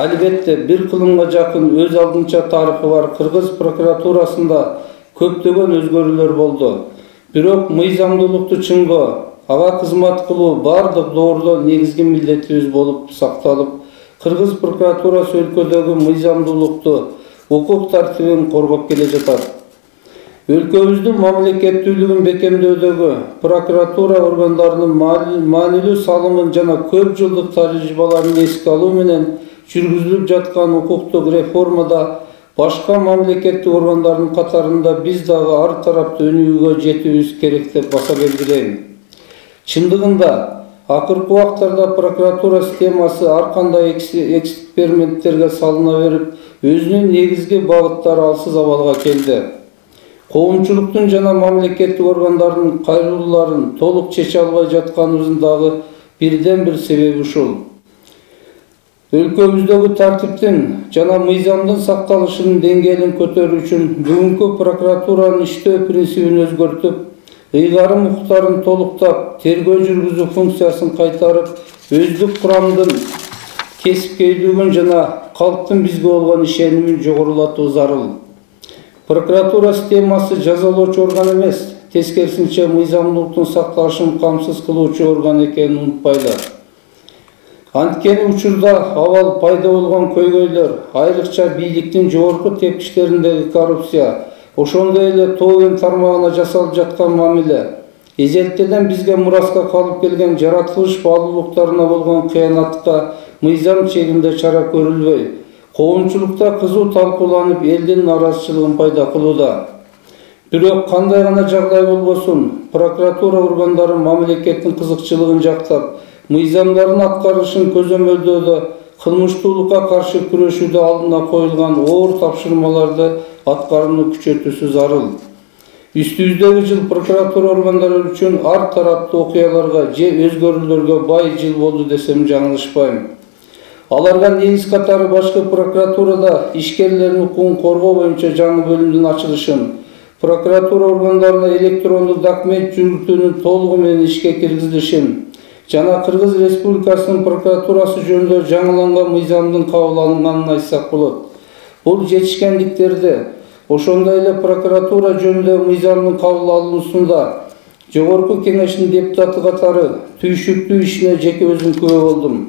Албетте, bir кылымга жакын өз алдынча тарыхы бар Кыргыз прокуратурасында көптөгөн өзгөрүүлөр болду. Бирок мыйзамдуулукту чыңгоо, ага кызмат кылуу бардык доордо негизги милдетибиз болуп сакталып, Кыргыз прокуратурасы өлкөдөгү мыйзамдуулукту, укук тартибин коргоп келе жатат. Өлкөбүздүн мамлекеттүүлүгүн бекемдөөдөгү прокуратура органдарынын маанилүү салымын жана көп жылдык тажрыйбаларын эске алуу менен жүргүзүлүп жаткан укуктук реформада башка мамлекеттик органдардын катарында биз дагы ар тараптуу өнүгүүгө жетүүбүз керек деп баса белгилейм. Чындыгында, акыркы убактарда прокуратура системасы ар кандай эксперименттерге салына берип, өзүнүн негизги багыттары алсыз абалга келди. Коомчулуктун жана мамлекеттик органдардын кайрылууларын толук чече албай жатканыбыздын дагы бирден бир себеби ушул. Өлкөбүздөгү тартиптин жана мыйзамдын сакталышынын деңгээлин көтөрүү үчүн бүгүнкү прокуратуранын иштөө принцибин өзгөртүп, ыйгарым укуктарын толуктап, тергөө жүргүзүү функциясын кайтарып, өздүк курамдын кесипкөйлүгүн жана калктын бизге болгон ишенимин жогорулатуу зарыл. Прокуратура системасы жазалоочу орган эмес, тескерисинче мыйзамдуулуктун сакталышын камсыз кылуучу орган экенин унутпайлы. Анткени учурда абал пайда болгон көйгөйлөр, айрыкча бийликтин жогорку тепкичтериндеги коррупция, ошондой эле тоо-кен тармагына жасалып жаткан мамиле, эзелтеден бизге мураска калып келген жаратылыш баалуулуктарына болгон кыянатка мыйзам чегинде чара көрүлбөй, коомчулукта кызуу талкууланып, элдин нааразычылыгын пайда кылууда. Бирок кандай гана жагдай болбосун, прокуратура органдары мамлекеттин кызыкчылыгын жактап, мыйзамдардын аткарылышын көзөмөлдөөдө, кылмыштуулукка каршы күрөшүүдө алдына коюлган оор тапшырмаларды аткарууну күчөтүүсү зарыл. Үстүбүздөгү жыл прокуратура органдары үчүн ар тараптуу окуяларга же өзгөрүүлөргө бай жыл болду десем жаңылышпайм. Аларга негиз катары башкы прокуратурада ишкерлердин укугун коргоо боюнча жаңы бөлүмдүн ачылышын, прокуратура органдарына электрондук документ жүргүзүүнүн толугу менен ишке киргизилишин жана Кыргыз Республикасынын прокуратурасы жөнүндө жаңыланган мыйзамдын кабыл алынганын айтсак болот. Бул жетишкендиктерди, ошондой эле прокуратура жөнүндө мыйзамдын кабыл алынуусунда Жогорку Кеңештин депутаты катары түйшүктүү ишине жеке өзүм күбө болдум.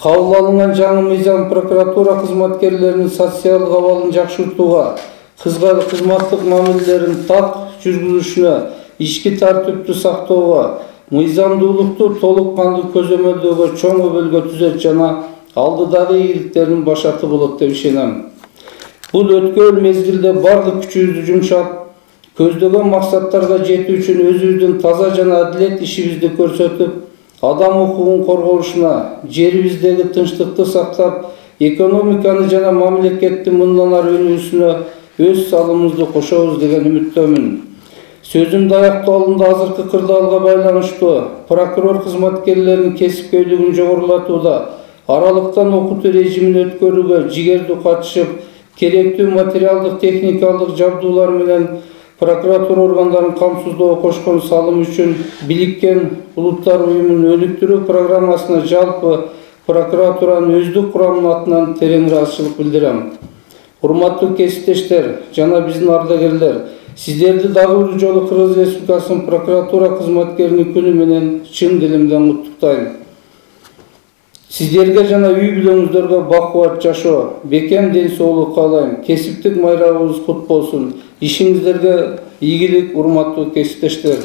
Кабыл алынган жаңы мыйзам прокуратура кызматкерлеринин социалдык абалын жакшыртууга, кызматтык мамилелерин так жүргүзүшүнө, ички тартипти сактоого, мыйзамдуулукту толук кандуу көзөмөлдөөгө чоң өбөлгө түзөт жана алдыдагы ийгиликтерин башаты болот деп ишенем. Бул өткөн мезгилде бардык күчүбүздү жумшап, көздөгөн максаттарга жетүү үчүн өзүбүздүн таза жана адилет ишибизди көрсөтүп, адам укугун корголушуна, жерибиздеги тынчтыкты сактап, экономиканы жана мамлекеттин мындан ары өнүүсүнө өз салымыбызды кошобуз деген үмүттөмүн. Сөзүмдү аяктоо алдында азыркы кырдаалга байланыштуу прокурор кызматкерлеринин кесипкөйлүгүн жогорулатууда, аралыктан окутуу режимин өткөрүүгө жигердүү катышып, керектүү материалдык техникалык жабдуулар менен прокуратура органдарын камсыздоого кошкон салым үчүн Бийликкен Улуттар уюмунун өнүктүрүү программасына жалпы прокуратуранын өздүк курамынын атынан терең ыраазычылык билдирем. Урматтуу кесиптештер жана биздин ардагерлер, сиздерди дагы бир жолу Кыргыз Республикасынын прокуратура кызматкеринин күнү менен чын дилимден куттуктайм. Сиздерге жана үй бүлөңүздөргө бакубат жашоо, бекем ден соолук каалайм. Кесиптик майрабыңыз кут болсун. Ишиңиздерге ийгилик, урматтуу кесиптештер.